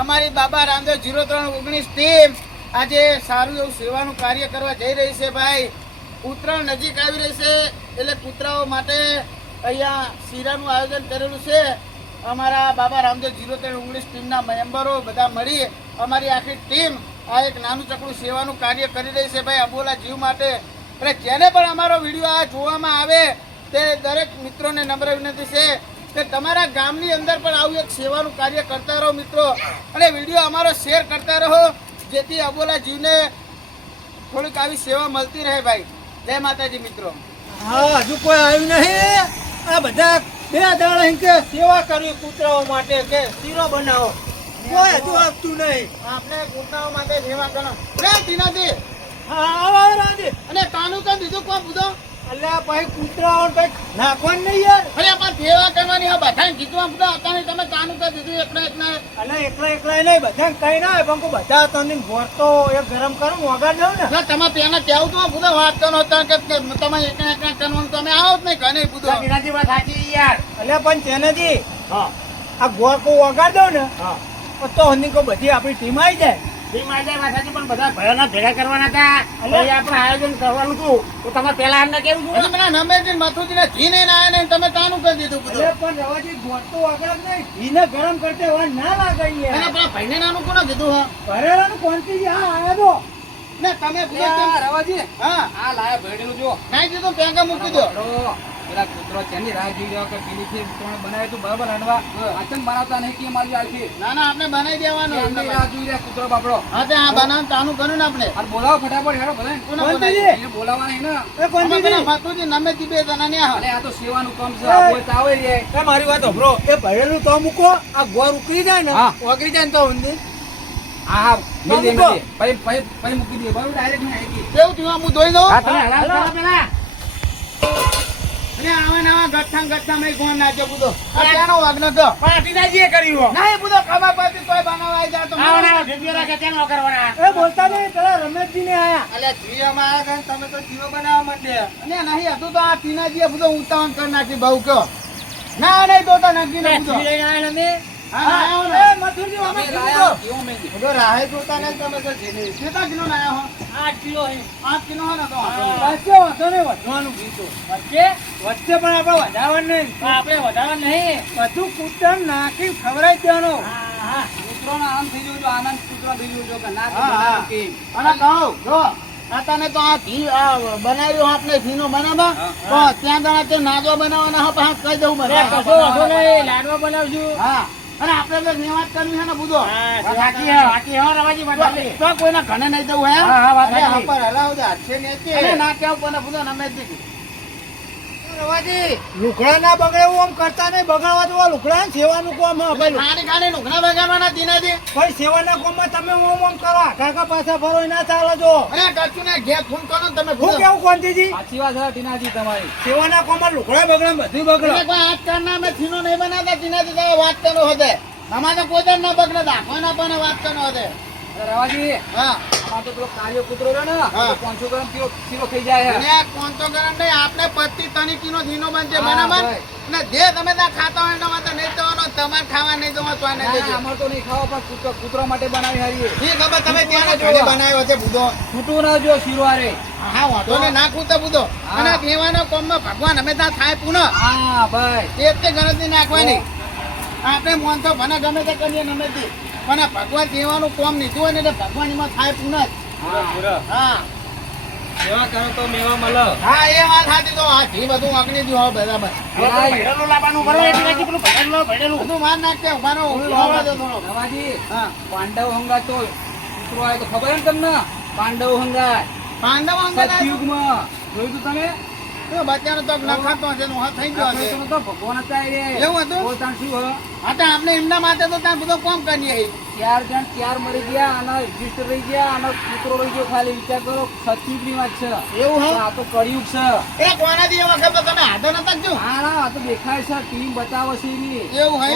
અમારી બાબા રામદેવ 0319 ટીમ આજે સારું એવું સેવાનું કાર્ય કરવા જઈ રહી છે ભાઈ. ઉત્તરાયણ નજીક આવી રહી છે એટલે કૂતરાઓ માટે અહીંયા શીરાનું આયોજન કરેલું છે. અમારા બાબા રામદેવ 0319 ટીમના મેમ્બરો બધા મળી અમારી આખી ટીમ આ એક નાનું ચકડું સેવાનું કાર્ય કરી રહી છે ભાઈ, અબોલા જીવ માટે. એટલે જેને પણ અમારો વિડીયો આ જોવામાં આવે તે દરેક મિત્રોને નમ્ર વિનંતી છે કે તમારા ગામની અંદર પણ આવું એક સેવાનું કાર્ય કરતા રહો મિત્રો, અને વિડીયો અમારો શેર કરતા રહો જેથી અબોલા જીવને થોડીક આવી સેવા મળતી રહે ભાઈ. જય માતાજી મિત્રો. હા, હજુ કોઈ આવ્યું નહીં. આ બધા 2 દાડા કે સેવા કરવી કૂતરાઓ માટે કે શીરો બનાવો, કોઈ હજુ આવતું નહીં. આપણે કૂતરાઓ માટે સેવા કરો રે તીનાજી. હા, આવો રાજી. અને કાનું કાન બીજું કોણ પૂછો? અલ્યા ભાઈ કૂતરાઓ કઈક નાખવાનું નહીં યાર. અરે પણ સેવા કરવાની હા બધાને કીધું પૂછો અત્યારે તમે કાનું કાન દીધું એકલા અલ્યા એકલા નહીં, બધા કઈ ના પણ બધા તને ભોર તો એક ગરમ કરું વગાડ દઉં ને. તમે પેલા કેવું તો પૂછો વાત કરો કે તમે એકલા કરવાનું તમે આવો જ નહીં કને પૂછો. વાત સાચી યાર. અલ્યા પણ તેનાથી હા આ ગોળ કો વગાડ દઉં ને હા તો હની કો બધી આપણી ટીમ આવી જાય. પણ બધા ભયોના ભેગા કરવાના હતા. આપણે આયોજન કરવાનું હતું તો તમે પેલા અમને કેવું હતું? પેલા નંબરજી મથુજી ને ઘી નહીં આયા નહીં તમે કાનું કરી દીધું બધું. અરે પણ રવાજી ગોળ તો વગાડ નહીં, ઘીને ગરમ કરતે વાર ના લાગે યાર. અને પેલા ભાઈને નાનું કોને કીધું? હા ભરેલાનું ક્વોન્ટિટી આ આયા તો ને તમે પૂછો રવાજી હા આ લાયા ભેડેલું જો કાઈ દીધું પેંગા મૂકી દો. પેલા કૂતરો તેની રાહ જોઈ રહ્યો કે પેલી છે કોણ બનાવે તું બરાબર હંડવા આચમ બનાવતા નહીં કે મારી આલથી ના ના આપણે બનાવી દેવાનું. એમની રાહ જોઈ રહ્યા કૂતરો બાપડો. હા તે આ બનાવ ચાલુ કર્યું ને આપણે. અને બોલાવો ફટાફટ હેડો ભલે ક્વોન્ટિટી એને બોલાવવા નહીં ને. એ અમે ક્વોન્ટિટી પેલા મથુજી નમે થી બે જણા ને અરે આ તો સેવાનું કામ છે આ કોઈ તાવે રે. એ મારી વાત સાંભળો, એ ભરેલું તો મૂકો, આ ગોળ ઉકળી જાય ને હા. ઓગળી જાય ને તો ઊંધી હા મેલ દે મૂકો. મેલ દે પછી મૂકી દે બરાબર ડાયરેક્ટ નહીં આવી કેવું થયું હું ધોઈ દઉં. હા તમે હલાવ કરો પેલા અને આવા નવા ગઠ્ઠા મેં ગોળ નાખ્યો બુધો. આ ત્યાંનો વાગનો તો પાટીદાજીએ કર્યું નહીં બુધો ખબર પડતી તોય બનાવવા આવી જાય તો આવો ના ઢીંગીઓ રાખે તેનો કરવાના. એ બોલતા નહીં, પેલા રમેશજી ને આયા. અલ્યા જીવામાં આવ્યા હતા ને તમે તો જીવો બનાવવા માંડ્યા. અને નહીં હતું તો આ તીનાજીએ બધો ઉતાવળ કરી નાખી બહુ કયો. ના નહીં તો નાખી ને બધો. લઈને આયા ને હા આવો ને. એ મથુરજી અમે અમે લાયા. લાયા કેવો મેલ દે. બધો રાહે જોતા નહીં તમે તો જીની. કેટલા કિલો ના આવ્યા હો? 8 કિલો હે. 8 કિલો હો ને તો વચ્ચે વાંધો નહીં, વધવાનું કીધું. વચ્ચે પણ આપણે વધારવાનું નહીં. આપણે વધારવા નહીં. બધું કૂતરાને નાખી ખવડાવી દેવાનું. કૂતરોનો આનંદ થઈ ગયો જો આનંદ કૂતરો થઈ ગયો જો કે ના હા, હા. કે અને કહું જો આ તને તો આ ઘી આ બનાવ્યો આપણે ઘીનો બનાવવા તો ત્યાં દાણા તે નાગો બનાવવાના હા પાછા કહી દઉં મને. કશો વાંધો નહીં, લાડવા બનાવશું. હા અને આપણે તો નિવાસ કરવી છે ને બધો. વાત સાચી હે, સાચી હે રવાજી વાત સાચી. તો કોઈના ઘરે નહીં દઉં હે. હા, હા, વાત અરે સાચી. હા પર હલાવ દે હાથે ને કે. અને ના કેવું કોને બધો નમે જ દીધું. રવાજી, લુગડા ના બગડે એવું આમ કરતા નહીં. બગાડવા તો લુગડા ને સેવાનું કોમ હે પેલું. ખાલી નુકના બગાડવાના તીનાથી. ભાઈ સેવાના કોમમાં તમે ઓમ કરો, કાકા પાછા ફરો એ ના ચાલે જો. અને કચ્છું ને ઘેર ફોન કરો ને તમે હું બધો. કેવું કોંતીજી, સાચી વાત છે ટીનાજી તમારી. સેવાના કોમમાં લુગડા બગડે બધું બગડે. એટલે કોઈ આજકાલના અમે થીનો નહીં બનાવતા તીનાથી તમે વાત કરો હોતે. અમારે તો કોઈ ના બગડે દાખવાના પણ વાત કરો હોતે. અરે રવાજી હા આમાં તો પેલો કાર્યો કૂતરો રહ્યો ને હા. 500 ગ્રામ કિલો થઈ જાય અને આ કોણતો ગરમ નહીં આપણે 25 કિલો ધીનો બનશે હા, બરાબર. ભાઈ. અને જે તમે ત્યાં ખાતા હોય એના માટે નહીં દેવાનો, તમારે ખાવા નહીં દેવાનો તો નહીં દેજો. અમારે તો નહીં ખાવા પણ કૂતરો માટે બનાવી હારીએ. ઈ ખબર તમે ત્યાં ઘરે બનાવ્યો છે બુધો. છૂટું ના જો શીરો હારે. હા વાંધો નહીં નાખું તો બુધો. હા. અને કહેવાનો કોમમાં ભગવાન અમે ત્યાં થાય પુનઃ હા ભાઈ એક તે ગણતરી નાખવાની. આપણે મોન તો ભલે ગમે તે કરીએ ગમે તે પણ આ ભગવાન કહેવાનું કોમ લીધું હોય ને એટલે ભગવાન એમાં થાય પુનઃ જ. હા સેવા કરો તો મેવા મળે. હા એ વાત સાચી. તો આ ઘી બધું અગ્નિ દો બરાબર. બધું માર નાખશે ઉભાનો ઉભા દો થોડો. રવાજી હા પાંડવ હંગા તો કૂતરો આવે તો ખબર હે ને તમને પાંડવ હંગા પાંડવ અંગત સતયુગમાં જોયું તું તમે તો બચ્ચાનો તો લખાતો હશે નો થઈ ગયો હશે. આપણે તો ભગવાન હતા એ એવું હતું? પોતાનું શું હે? હા તો આપણે એમના માટે તો ત્યાં બધો કોમ કરીએ. 4 જણ 4 મરી ગયા અને રજીસ્ટર રહી ગયા અને કૂતરો રહી ગયો. ખાલી વિચાર કરો સતયુગની વાત છે. એવું હે? આ તો કળિયુગ છે. એ કોનાથી એ વખત તો તમે હાથો નતા જો. હા ના આ તો દેખાય છે ટીમ બતાવે છે એની. એવું હે?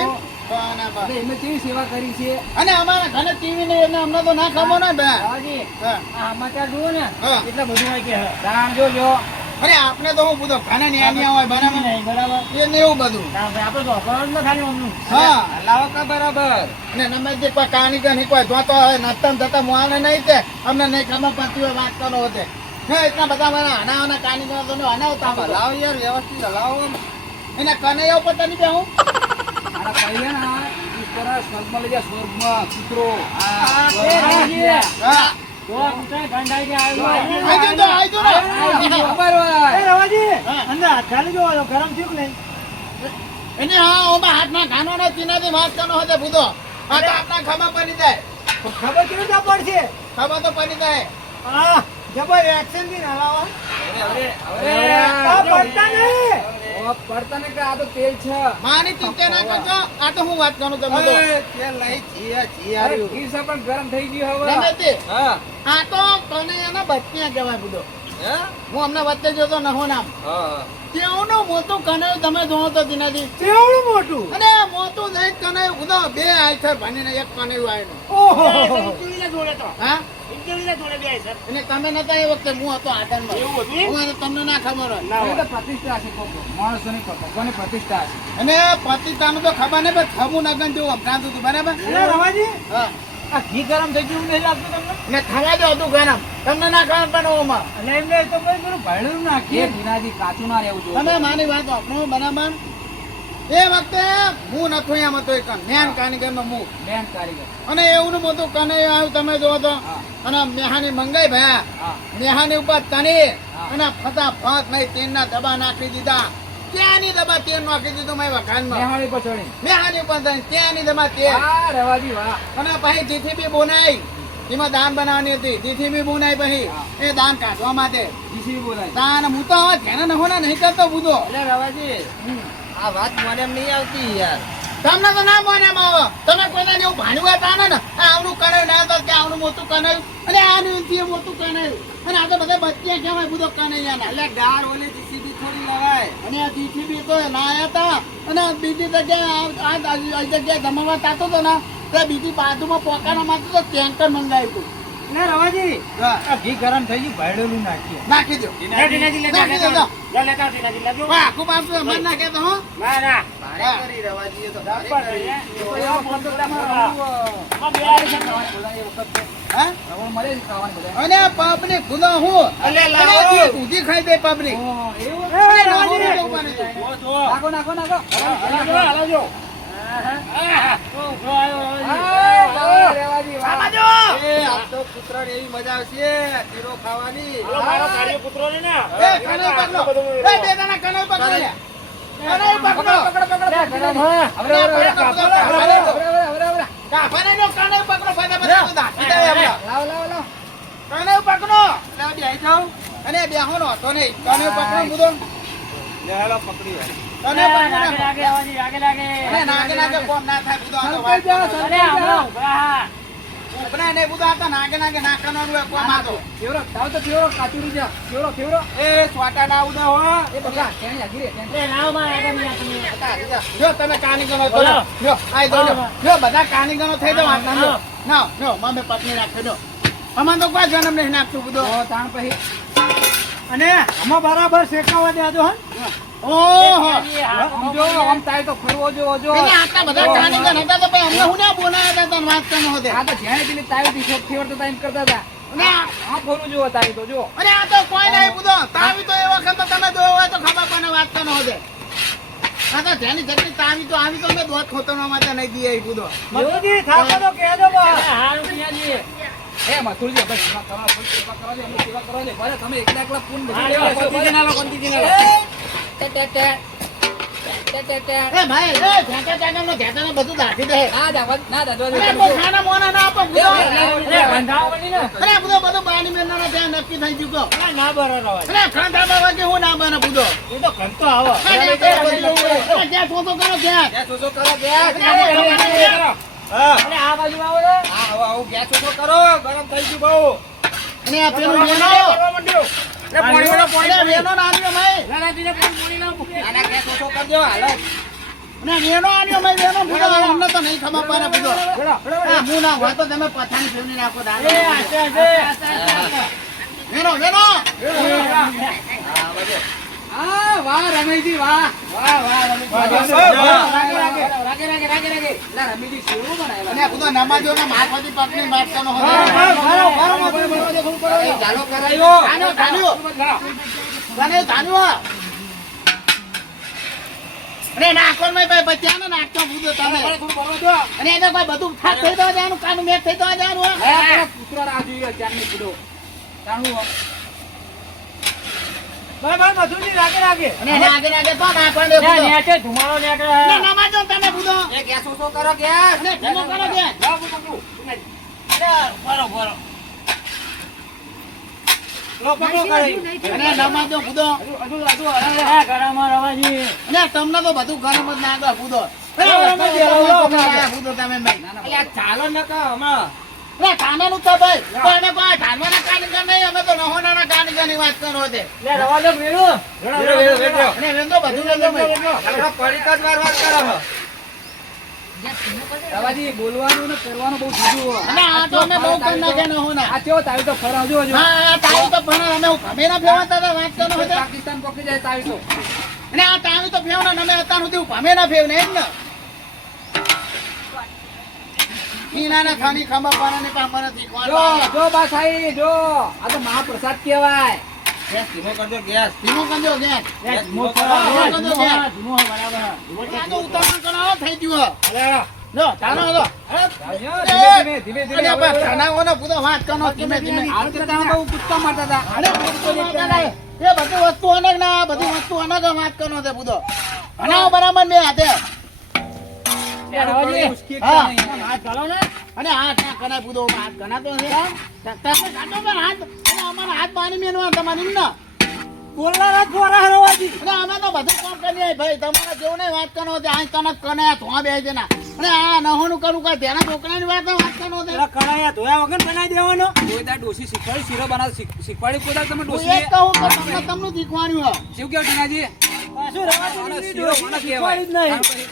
તો બરાબર. એટલે એમને કેવી સેવા કરી છે. અને અમારા ઘરે ટીવી ને એટલે અમને તો ના ખબર ને બે. રવાજી હા આ સમાચાર જુઓ ને હા. એટલા બધું હોય કે જાણ જોજો અરે આપણે તો હું બધો ખાના ની આની હોય બરાબર નહીં, બરાબર. એ ને એવું બધું ના, ભાઈ, આપણે તો અપરાધ ન ખાલી અમનું. હા લાવો કા બરાબર અને નમે જે કોઈ કાની કે નહીં કોઈ જોતો હોય નતમ થતા મુઆને નહીં તે અમને નહીં ખબર પડતી હોય વાત કરવાનો હોતે હે એટલા બધા મને હનાવના કાની કે તો હનાવતા હોય. લાવો યાર વ્યવસ્થિત લાવો એને કનૈયા ઉપર તની બે હું આના કહીએ ને ઈશ્વરા સ્વર્ગમાં લઈ જા સ્વર્ગમાં કૂતરો એ રાજી. હા જો આ કૂતરાએ ગંધાઈ કે આવ્યો. આઈ જો આઈ જો ખબર હોય એ રવાજી, હા. અંદર હાથ ખાલી જોવો તો ગરમ થયું કે નહીં? એને હા ઓમાં હાથમાં ઘાનો ચીનાથી વાત કરવાનો હોતે બુધો આ તો આપણા ખબર પડી જાય તો ખબર કેવી રીતે પડશે? ખબર તો પડી જાય હા, જબર એક્શન થી ના લાવો. હવે આ પડતા નહીં. પડતા ને કે આ તો તેલ છે માની ચિંતા ના કરજો આ તો હું વાત કરું તમને તો તેલ લઈ અરે ઘી છે પણ ગરમ થઈ ગયું હવે ગમે તે હા આ તો કનૈયાના બચ્ચા કહેવાય બુધો હે હું અમને વચ્ચે જોતો નહો નામ હા તેઓનું મોટું કનૈયું તમે જોવો તો દિનાજી કેવડું મોટું. અને મોટું નહીં કનૈયું બુધો બે આયસર ભણીને એક કનૈયું આવેલું ઓહો. હા અને તમે નતા એ વખતે હું હતો આદરમાં એવું હતું? હું તો તમને ના ખબર હોય એ તો પ્રતિષ્ઠા છે માણસોની ભગવાનની પ્રતિષ્ઠા છે અને પતિતાનું તો ખબર નહીં પણ થવું નગન જેવું અપરાધું હતું બરાબર અરે રવાજી, હા આ ઘી ગરમ થઈ ગયું નહીં લાગતું તમને? ને થવા દો હતું ગરમ તમને ના ખબર પણ ઓમાં અને એમને તો કોઈ પેલું ભાડું એ નાખીએ. દિનાજી કાચું ના રહેવું જોઈએ તમે મારી વાત આપણો બરાબર એ વખતે હું નતો એમ હતો એક મેન કારીગર નો હું બેન કારીગર અને એવું મોટું કનૈયું આવ્યું તમે જોવો તો હા. અને મેહાની મંગાઈ ભયા હા મેહાની ઉપર તની હા. અને ફટાફટ મેં તેલના ડબ્બા નાખી દીધા ત્યાંની ડબ્બા તેલ નાખી દીધું મેં વખાણમાં મેહાણી પર ચડી મેહાની ઉપર તની ત્યાંની ડબ્બા તેલ વાહ રવાજી વાહ અને પછી જીથીબી બોનાઈ એમાં દાન બનાવવાની હતી જીથીબી બોનાઈ પછી હા. એ દાન કાઢવા માટે જીસી બોલાય દાન હું તો હવે ઘેના નહોના નહીં કરતો બુધો એટલે રવાજી આ વાત મને એમ નહીં આવતી યાર તમને તો ના મને એમ આવો તમે કોઈને એવું ભાણ્યું હતા ને આ આવનું કણાયું ના હતા કે આવનું મોટું કણાયું અને આનું એનથી મોટું કણાયું અને આ તો બધા બચ્ચા કહેવાય બધો કનૈયાના એટલે ગાર ઓલે જીસીબી થોડી લવાય અને આ જીસીબી તો લાયા હતા અને બીજી જગ્યાએ આ જગ્યાએ જમાવા તાતો હતો ને તે બીજી બાજુમાં પોકાના માટે તો ટેન્કર મંગાવ્યું હતું અરે રવાજી, હા, આ ઘી ગરમ થઈ ગયું ભાડેલું નાખીએ. નાખી દો નાખી દેજો. લેજો. વાહ ખૂબ આપશું મન નાખે તો હો ના, ના. હા. કરી રવાજી એ તો હા રવણ મળે છે ખાવાનું બધા અને પબ્લિક ખુદો હું અલે અને લાવો. જે ઊંધી ખાઈ દે પબ્લિક એવું એ અરે રવાજી, નહોરું જમવાનું હતું. નાખો નાખો નાખો હલાવજો. રેવાજી વાહ એ આ તો કૂતરાને એવી મજા આવશે શીરો ખાવાની મારો કાર્ય પુત્રો ને ને. એ કનૈયો પકડો એ બે જણા કનૈયો પકડો લે કનૈયો પકડો કાફાને નો કનૈયો પકડો ફટાફટ તો દાખી દે હમણાં કનૈયો પકડો લે બેહી જાઓ અને બેહોનો હતો નહીં કનૈયો પકડો મુદો કનૈયો પકડો અને નાગે નાગે કોમ ના થાય બુધો આ તો વાત ઉપના ને બુધો આ તો નાગે નાગે ના કરવાનું હોય કોમ આ તો એ સ્વાટા ના ઉદે હો જો તમે કાનીગનો તો જો આઈ દો જો બધા કાનીગનો થઈ જાવ આ નામ ના જો મામે પત્ની રાખે જો અમાર તો કોઈ જન્મ નહીં નાખતું બુધો અને આમાં બરાબર શેકાવા દેજો હો. ઓહો ફરવો એને આટલા બધા કાનીગન હતા તો ભાઈ અમને હું ના બોલાયા હતા તને વાત કરનો હોતે અને અને આ તો કોઈ નહીં બુધો તાવી તો એ વખત તો તમે જોયો હોય તો ખબર કોને વાત કરનો હોતે આ તો જેની જેટલી તાવી તો આવી તો અમે દોત ખોતરવા માટે નહીં દઈએ એ બુધો મધુજી, થાકો તો કહેજો બા. તમે એકલા એકલા પૂન એ ભાઈ એ ઝાકા ઝાકા નો ઝાકા બધું દાખી દે ના દાદા અરે કોઈ ખાના મોના ના આપો બુધો બંધાવો બની ને. અરે બુધો બધું બાની મેરના ત્યાં નક્કી થઈ ચૂક્યો ના બરાબર રવાજી. અરે ખાંડા બાબા કે હું ના બને બુધો એ તો ઘંટો આવો. ક્યાં થોતો કરો ક્યાં અને આ બાજુ આવો ને. ગરમ થઈ ગયું બહુ અને આ પેલું વેનો અરે વેનો ના આવ્યો ભાઈ લાલાજીને પાણી લાવો. આના ગેસ ઓછો કરજો હાલો અને વેનો આવ્યો ભાઈ વેનો બુધો અમને તો નહીં ખબર પડે બુધો હા હું ના હોય તો તમે પથાણી ફેરવી નાખો એ આશે, આશે. વેનો વેનો હા વાહ રમેશજી વાહ લા, રમેશજી શેરવું બનાવેલા. અને ખુદા નમાજો ને માથાથી પકડી મારવાનો હતો એ ચાલો કરાયો ધાન્યો ધાન્યો અને નાખો મેં ભાઈ બચ્યા ને નાખતો ભૂતો તમે અને એને કોઈ બધું થાક થઈ દો જાનું કાનું મેચ થઈ દો જાનું હે, પેલા કૂતરો રાહ જોઈ રહ્યો, ચાંદની કૂદો. તાણું હો. ભાઈ મધુજી રાગે અને એને આગે આગે તો નાખવાનો ભૂતો નેચે ધુમાડો નેચે અને નમાજો ને તમે ભૂતો એ ગેસ ઓછો કરો ગેસ. અને ધીમો કરો કે અને નમાજો ભૂતો અને તમને તો બધું ગરમ જ નાખો ભૂતો ભૂતો તમે ભાઈ ના, ના, ચાલો ન કહો હમણાં અરે કાનાનું તો ભાઈ તો એને કોઈ ઢાલવાના કારીગર નહીં અમે તો નહોનાના કારીગરની વાત કરો છે લે રવા દો મેળું અને વેંદો બધું વેંદો ભાઈ રવાજી, બોલવાનું ને કરવાનું બહુ જુદું હો. અને આ તો અમે બહુ કરી નાખ્યા નહોના આ કેવો તાવી તો ફરાવજો હજુ. હા આ તાવી તો પણ અમે ગમે ના ફેવાતા હતા વાત કરો છો પાકિસ્તાન પકડી જાય તાવી તો. અને આ તાવી તો ફેવના ને અમે અત્યાર સુધી ગમે ના ફેવને એમ ને ઈનાના ખાની ખંભા પારાને પાપાના જો શીખવાડવા જો બા સાઈ જો, આ તો મહાપ્રસાદ કહેવાય. ધીમો કરજો ગેસ ધીમો ધીમો કરો, કરજો ગેસ આ તો ઉતાવળ કરાવો થઈ ગયું જો ચાલો હતો ધીમે ધીમે ધીમે અને બસ ખાનાઓનો પૂરો વાત કરો ધીમે ધીમે આ વખતે તમે બહુ કૂદકા મારતા હતા. અરે પૂછતો ના કરાય. એ બધી વસ્તુ અલગ ના બધી વસ્તુ અલગ વાત કરવાનો છે પૂરો બનાવો બરાબર બે હાથે રવાજી, ઉશ્કેક હા. નહીં. હાથ ચાલો ને અને હાથ ના કરાય પૂરો હાથ ગણાતો નથી તમે કાઢો પણ હાથ અને અમારા હાથ પાણી મેનવા તમારી ને બોલનારા જ ફોરા રવાજી અને અમે તો બધું કામ કરીએ ભાઈ તમારે જેવું નહીં વાત કરવાનો છે આ તને કને ધોવા બે છે ના અને આ નહોનું કરું કાંઈ ધ્યાન છોકરાની વાત કરવાનો છે પેલા કડાયા ધોયા વગર બનાવી દેવાનો કોઈ દાડો ડોશી શીખવાડી, શીરો બનાવ શીખવાડી, કોઈ દાડો તમે હું ડોશી એ જ કહું તો તમને તમને શીખવાડ્યું હોય શું કેવું ટીનાજી? પાછું આનો રવાજી શીરો કોને કહેવાય? જ નહીં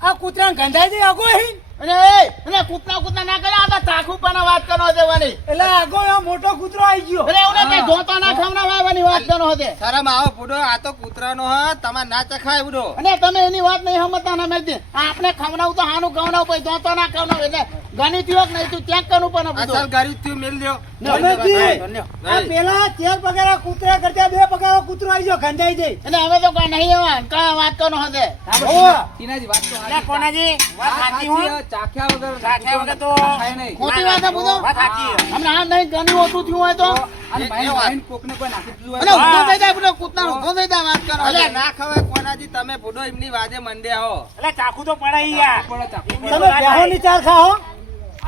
આ કૂતરા ગંધાઈ દે આગો હી અને કૂતના ના કરે આ તો ચાકુ પણ વાત કરવાનો છે વાલી એટલે આગો આ મોટો કૂતરો આવી ગયો અરે એવું નહીં ધોતો ના ખવડાવવાની વાત કરવાનો છે શરમ આવો બુડો, આ તો કૂતરાનો હ, તમારે ના ચખાય બુડો. અને તમે એની વાત નહીં સમજતા ને મેં આપણે ખવડાવું તો હાનું ખવડાવું પછી ધોતો ના ખવડાવું એટલે ગણી થયો કે નહીં તું ચેક કરવું પણ અસલ ગાડી થયું મેલ લ્યો. રમેશજી, આ પેલા 4 પગારા કૂતરા કરતા 2 પગારો કૂતરો આવી ગયો ગંધાઈ દે અને હવે તો કઈ નહીં એવા કઈ વાત કરવાનો હશે ટીનાજી, વાત તો અરે સાચી. કોનાજી વાત સાચી હો ચાખ્યા વગર તો ખાય નહીં. ખોટી વાત છે બધો હમણાં આ નહીં ગણી ઓછું થયું હોય તો અને ભાઈ કોકને કોઈ નાખી દીધું અને હોય. ઊભો થઈ જાય બધો કૂતરાનો ઊભો થઈ જાય વાત કરો અલે ના ખવાય કોનાજી, તમે બુડો એમની વાદે મંડ્યા હો. પડો ચાકુ. તમે બેહોની ચાર ખાઓ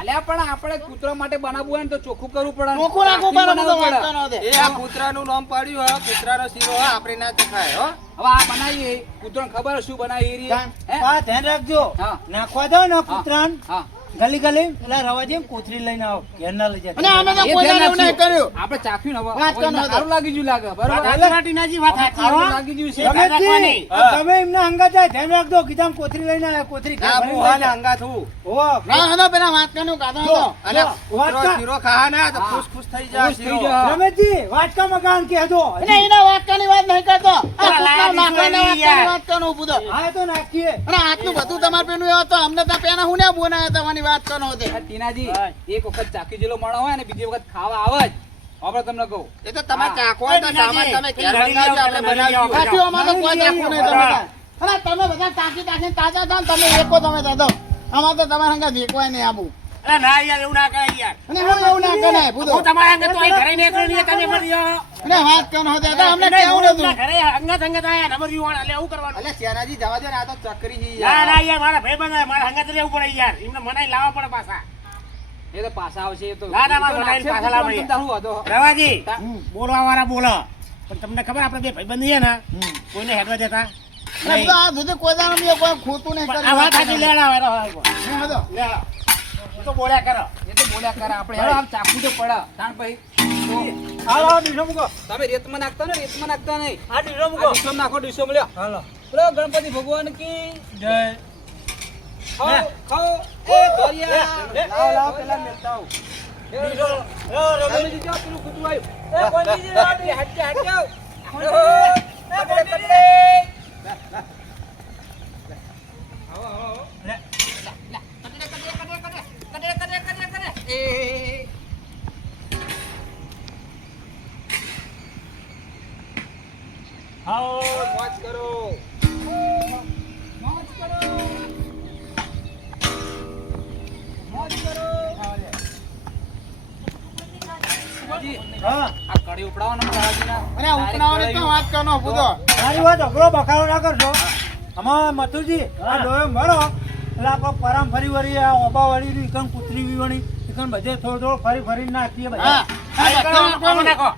અલ્યા પણ આપણે કૂતરો માટે બનાવવું હોય ને તો ચોખ્ખું કરવું પડે. ચોખ્ખું રાખવું પણ બધો વાત કરવાનો છે એ આ કૂતરાનું નામ પાડ્યું હ, કૂતરાનો શીરો હ, આપણે ના ચખાય હો. હવે આ બનાવીએ, કૂતરોને ખબર હે શું બનાવી એ રીતે. હે? આ ધ્યાન રાખજો હા. નાખવા દો ને કૂતરાને હા. ગલી ગલી એટલે રવાજી કોથરી લઈને આવો ઘેર ના લઈ અને અમે તો એ કોઈ ધ્યાન એવું નહીં રાખજો. કર્યું આપણે ચાખ્યું ને હવે. વાત હવે કરવાનો હતો. સારું લાગી ગયું લાગે બરોબર. સારું લાગી ગયું છે. રમેશજી, તમે એમને હંગા જાય ધ્યાન રાખજો કીધા કોથરી લઈને આવ્યા કોથરી ઘેર ના ભરીને હું હાલ લઈ હંગા થું. જાઓ. ના હતો પેલા વાત કરવાનું કાઢો હતો અને વાત કૂતરો કર. શીરો ખાવા ના તો ખુશ ખુશ થઈ જાય ખુશ થઈ શીરો. જાય. રમેશજી વાટકા મકાન કહેજો અને એના વાટકાની વાત નહીં કરતો આ કૂતરા નાખવાના વાટકાની વાત કરવાનો ઊભું તો. હા તો નાખીએ અને આટલું બધું તમારે પેલું એવું તો અમને તો પેલા હું ને બોલાયા તમારી વાત કરવાનો હતો આ ટીનાજી, એક વખત ચાકી જેલો માણો હોય ને બીજી વખત ખાવા આવે જ. આપણે તમને કહું. એ તો તમારે ચાખવો હોય તો સામાન તમે ઘેર મંગાવજો, આપણે બનાવીશું. સાચું અમારે તો કોઈ ચાખવું નહીં તમે તાર. અને તમે બધા તાકી તાકીને તાજા થાવ ને તમે એકો તમે દાદો અમારે તો તમારા હંગા દેખવાય નહીં આબુ અને હું એવું ના કરાય ભૂતો અને વાત કરવાનો હતો તો અમને કેવું નતું અલે શેનાજી જવા દો ને, આ તો ચકરી છે યાર. એ તો પાછા આવશે એ તો. ના, ના, મારે એ તો બનાવીને નાખશે, પાછા લાવવા તમતાર શું હતો? રવાજી બોલવા વાળા બોલો પણ તમને ખબર આપણે બે ભાઈબંધ છીએ ને કોઈને હેડવા જતા અને બધું આ સુધી કોઈ દાડો બી કોઈ ખોટું નહીં આ વાત સાચી કર્યું લેડા હું હતો. તો બોલ્યા કરો એ તો બોલ્યા કરે આપણે. હેડો આમ ચાકુ તો પડે. તાણ પછી હાલો ડીશો મૂકો તમે રેતમાં નાખતા ને, રેતમાં નાખતા નહીં. આ ડીશો આ મૂકો ડીશોમાં નાખો, ડીશોમાં લ્યો. હાલો બોલો ગણપતિ ભગવાન કી જય ખાઓ, ખાઓ. એ ધોરિયા. લાવો, લાવો, પેલા મેલતા આવો. તમે જીજો, પેલું કૂતરું આવ્યું. હટકે, હટકે આવો. પકડે, પકડે. આવો, આવો, આવો. આવો મોજ કરો. મોજ કરો. મોજ કરો. જી, હા આ કડી ઉપડાવવાનો નંબર હાજીના. અને આ ઉપનાવાની તો વાત કરનો પૂછો મારી વાત અઘરો બખાડો ના કરશો આમાં મથુરજી આ ડોયો મળો એટલે આપણે પરમ ફરી વળી આ ઓબા વળી ઈકન કૂતરી વીવણી ઈકન બધે થોડો થોડો ફરી ફરી નાખીએ હા બધા આ બધા આમાં નાખો.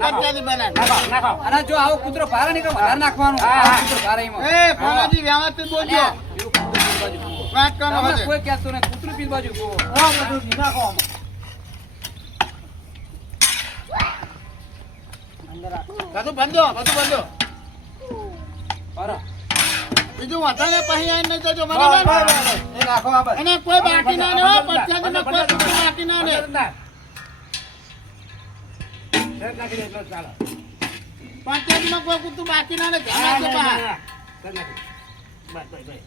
પંચાયતી બનાવે નાખો. અને જો આવો કૂતરો ભારે નહીં તો વધારે નાખવાનું. આ કૂતરો ભારે એમાં. એ ફોનાજી વ્યવસ્થિત બોલજો પેલું કૂતરું પીન બાજુ. વાત કરનો તમને હશે કોઈ કહેતું નહીં. કૂતરું પીન બાજુ. હા મથુરજી નાખો આમાં. બધું બંધો બરાબર. બીજું વધારે પછી આવીને નહીં જજો બસ, બરાબર બસ, બસ. એ નાખો આ બસ. અને કોઈ બાકી ના રહે પંચાયતીમાં કોઈ કૂતરું બાકી ના રહે નાખી દે, એટલો જ ચાલો. પંચાયતીમાં કોઈ કૂતરું બાકી ના રહે ધ્યાન રાખજો પાછા. નાખી. બસ, બસ, બસ.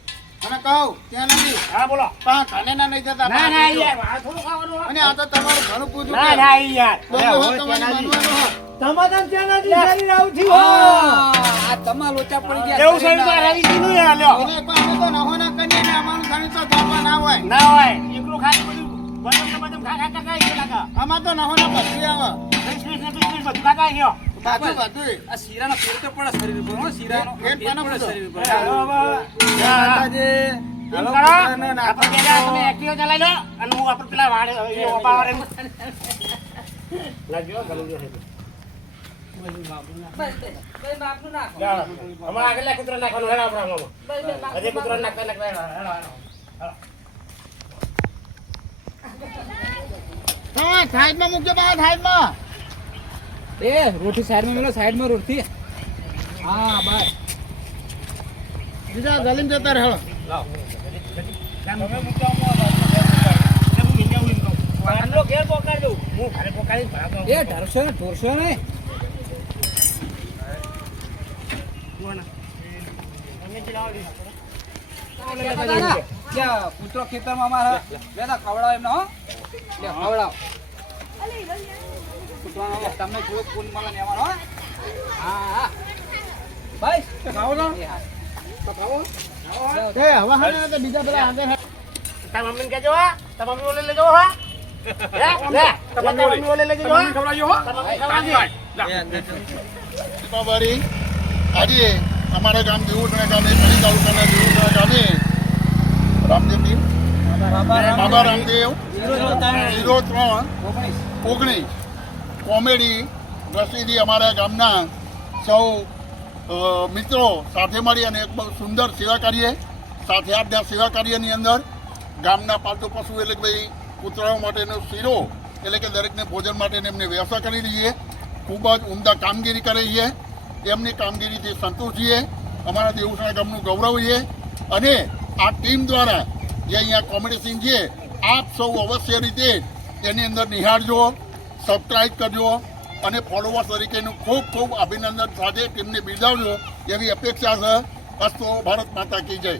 અને કહું ત્યાં નથી હા બોલો. પણ ઘરે ના નહીં થતા ના ના યાર આ થોડું ખાવાનું અને આ તો તમારું ઘણું પૂછું ના ના યાર તમારે માનવાનું હોય. તમારા ત્યાંનાથી શરીર આવું થયું આ તમા લોચા પડી ગયા. એવું શરીર માં રહી ગયું યાર લ્યો. એને કોઈ અમે તો નહો ના કરીએ ને અમારું ઘણી તો ધોવા ના હોય ના હોય એકલું ખાલી બધું બધું ખા ખા ખા ખાઈ લાગે. આમાં તો નહો ના પછી આવે બધું ખાતા ગયો. બધું બધું આ શીરાનો ફેર તો પડે શરીર ઉપર હો. શીરાનો ફેર ફેર પાનો પડે પડો. શરીર ઉપર. એમ કરો. આપણે પેલા તમે એક્ટિવા ચલાવી લો અને હું આપણે પેલા વાડે એ ઓપા વાળે લાગ્યો ગલું જો છે. ચાલો. હમણાં આગળ કૂતરા નાખવાનું હેડા આપણે આમાં. હજી કૂતરા નાખતા નાખતા હેડા હેડા. હા સાઈડમાં મૂકજો બા સાઈડમાં એ રોટી સાઈડમાં મેલો. સાઈડમાં રોટી. હા બસ. બીજા ગલીમ જતા રહો તમે મૂકજો હું ઇન્ડિયા હું કહું. આટલો ઘેર પોકાડી દઉં. હું ઘરે પોકાડી ભરાતો. એ ઢરશો ને ઢોરશો ને. ત્યાં કૂતરો ખેતરમાં અમારા બેટા ખવડાવ એમને હો. લે ખવડાવ. કૂતરાનો તમને જો કોણ મળે ને અમારો હો. હા હા ભાઈ તો ખાવો ને. એ હા તો ખાવો. એ હવે હાને તો બીજા બધા આગળ તારા મમ્મીને કહેજો હા. તારા મમ્મી ઓલે લેજો હા. લે તારા મમ્મી ઓલે લેજો હા. ખવડાવજો હો. બાબારી આજે અમારા ગામ દેવુસણા ગામે કડી તાલુકાના દેવુસણા ગામે રામદેવજી બાબા રામદેવ 0319 કોમેડી રસીદી અમારા ગામના સૌ મિત્રો સાથે મળી અને એક બહુ સુંદર સેવા કાર્ય સાથે આજના સેવા કાર્યની અંદર ગામના પાલતુ પશુ એટલે કે ભાઈ કૂતરાઓ માટેનો શીરો એટલે કે દરેકને ભોજન માટેને એમને વ્યવસ્થા કરી દઈએ. ખૂબ જ ઉમદા કામગીરી કરે છે. એમની કામગીરીથી સંતુષ્ટ છીએ. અમારા દેવુસણા ગામનું ગૌરવ છે અને આ ટીમ દ્વારા જે અહીંયા કોમેડી સીન છે આપ સૌ અવશ્ય રીતે એની અંદર નિહાળજો, સબસ્ક્રાઈબ કરજો અને ફોલોવર્સ તરીકેનું ખૂબ ખૂબ અભિનંદન સાથે ટીમને બિરદાવજો એવી અપેક્ષા છે. અસ્તો ભારત માતા કી જય.